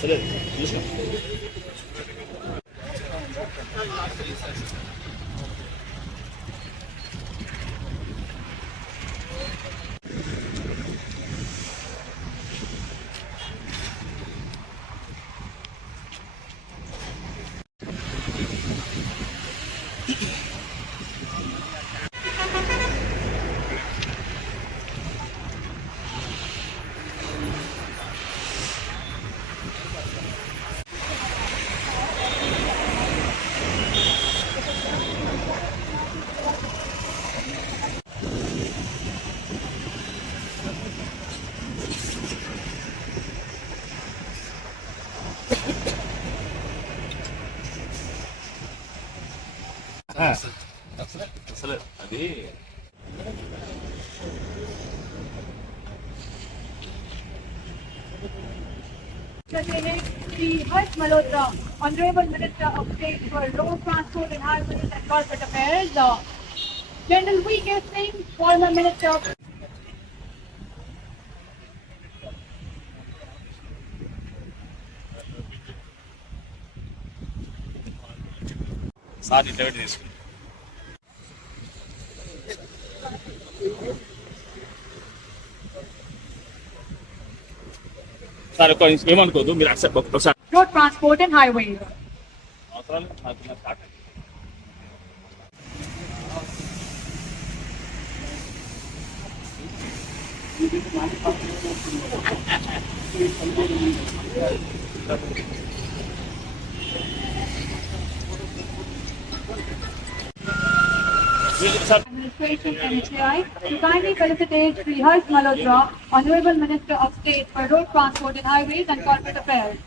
సరే చూసుకో. అసలు అది Sri Harsh Malhotra, Honorable Minister of State for Road Transport and Highways and Corporate Affairs, General V.K. Singh, former Minister of sir interview తీసుకుని sir ఏమనుకోదు మీరు ఒకసారి Road Transport and Highways. అవసరాలు నాకు start Administration NHAI to kindly felicitate Sri Harsh Malhotra, Honorable Minister of State for Road Transport and Highways and Corporate Affairs.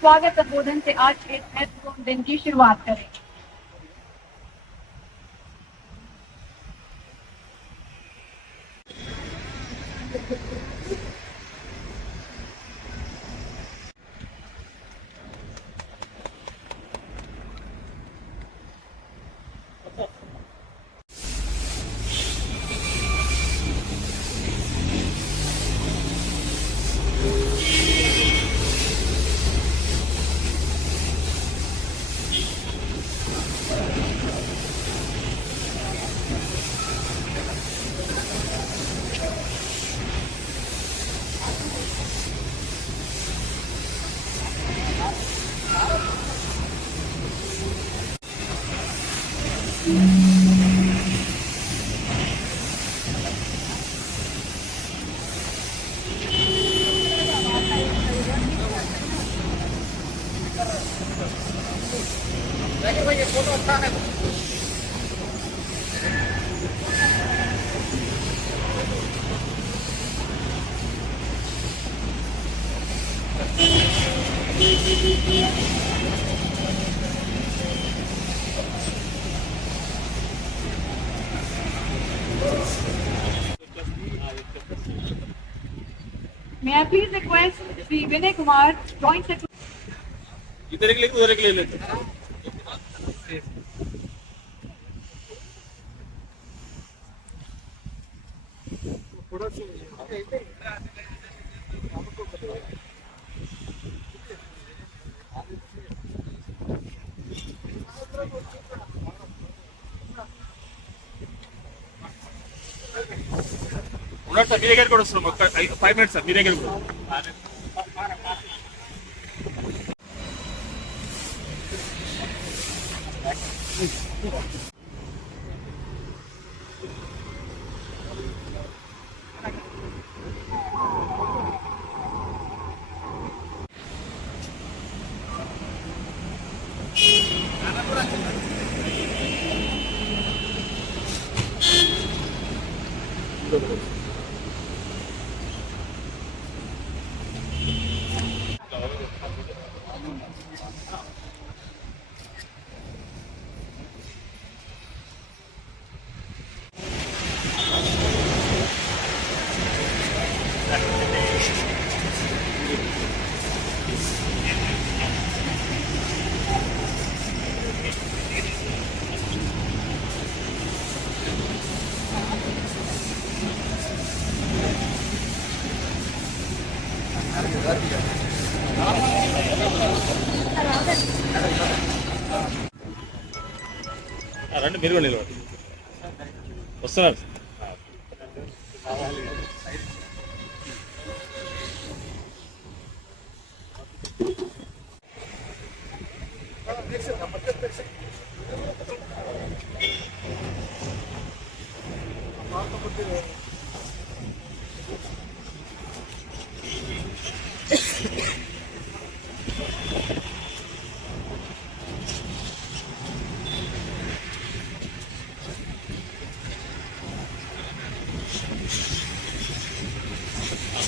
स्वागत संबोधन से आज इस महत्वपूर्ण दिन की शुरुआत करें। May I please request Sri Vinay Kumar, Joint Secretary. इधर के लिए उधर के लिए लेते ఉన్నాడు సార్ మీ దగ్గర కూడా వస్తున్నాం ఒక 5 మినిట్స్ సార్ మీ దగ్గర కూడా రండి మీరు కూడా నిలబడి వస్తున్నారు.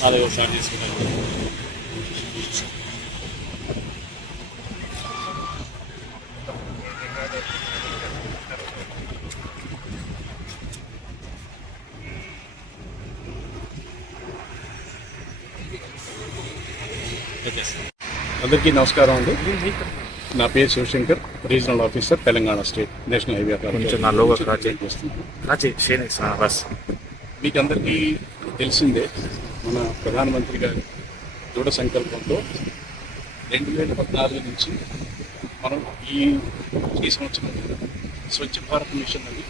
అదే స్టార్ట్ చేసుకుంటాను. అందరికీ నమస్కారం అండి. నా పేరు Shivashankar, regional officer, Telangana state national highway authority చేస్తున్నాను. మీకు అందరికీ తెలిసిందే, మన ప్రధానమంత్రి గారి దృఢ సంకల్పంతో 2014 నుంచి మనం ఈ సంవత్సరం స్వచ్ఛ భారత్ మిషన్ అని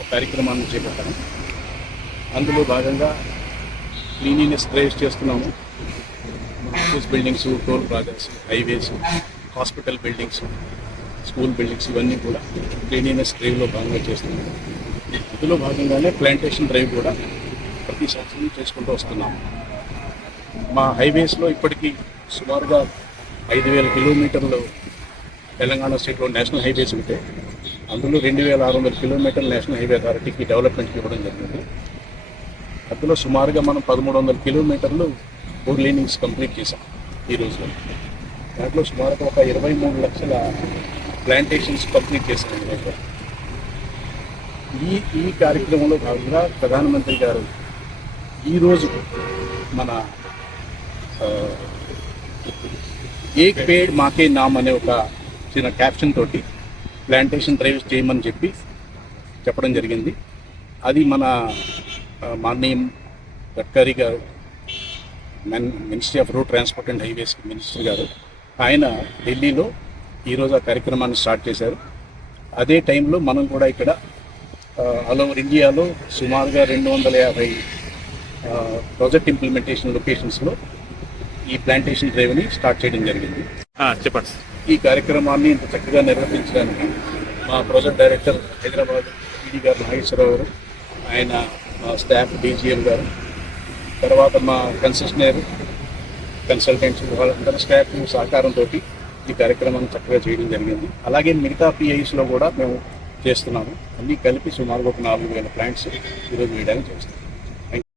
ఒక కార్యక్రమాన్ని చేపట్టాము. అందులో భాగంగా క్లీనినెస్ డ్రైవ్స్ చేస్తున్నాము. Office buildings, toll plazas, highways, hospital buildings, school buildings ఇవన్నీ కూడా క్లీనినెస్ డ్రైవ్లో భాగంగా చేస్తున్నాము. ఇందులో భాగంగానే ప్లాంటేషన్ డ్రైవ్ కూడా ప్రతి సంవత్సరం చేసుకుంటూ వస్తున్నాము. మా హైవేస్లో ఇప్పటికీ సుమారుగా 5,000 కిలోమీటర్లు తెలంగాణ స్టేట్లో నేషనల్ హైవేస్ ఉంటే అందులో 2,600 కిలోమీటర్లు నేషనల్ హైవే అథారిటీకి డెవలప్మెంట్కి ఇవ్వడం జరిగింది. అందులో సుమారుగా మనం 1,300 కిలోమీటర్లు ఫోర్ లేనింగ్స్ కంప్లీట్ చేశాం ఈ రోజులో. దాంట్లో సుమారుగా ఒక 23 లక్షల ప్లాంటేషన్స్ కంప్లీట్ చేశాం ఈ రోజులో. ఈ కార్యక్రమంలో భాగంగా ప్రధానమంత్రి గారు ఈరోజు మన ఏక్ పేడ్ మాకే నామ్ అనే ఒక చిన్న క్యాప్షన్ తోటి ప్లాంటేషన్ డ్రైవ్స్ చేయమని చెప్పడం జరిగింది. అది మన మాననీయం గడ్కరీ గారు, ministry of road transport and highways minister గారు, ఆయన ఢిల్లీలో ఈరోజు ఆ కార్యక్రమాన్ని స్టార్ట్ చేశారు. అదే టైంలో మనం కూడా ఇక్కడ ఆల్ ఓవర్ ఇండియాలో సుమారుగా 250 ప్రాజెక్ట్ ఇంప్లిమెంటేషన్ లొకేషన్స్లో ఈ ప్లాంటేషన్ డ్రైవ్ని స్టార్ట్ చేయడం జరిగింది. చెప్పండి. ఈ కార్యక్రమాన్ని ఇంత చక్కగా నిర్వహించడానికి మా ప్రాజెక్ట్ డైరెక్టర్ హైదరాబాద్ ఈడీ గారు నాగేశ్వరరావు గారు, ఆయన మా స్టాఫ్ డీజీఎం గారు, తర్వాత మా కన్సల్టెంట్స్ వాళ్ళందరి స్టాఫ్ సహకారంతో ఈ కార్యక్రమాన్ని చక్కగా చేయడం జరిగింది. అలాగే మిగతా పిఐస్లో కూడా మేము చేస్తున్నాము. అన్నీ కలిపి సుమారుగా ఒక 4,000 ప్లాంట్స్ ఈరోజు వేయడానికి చేస్తున్నాం.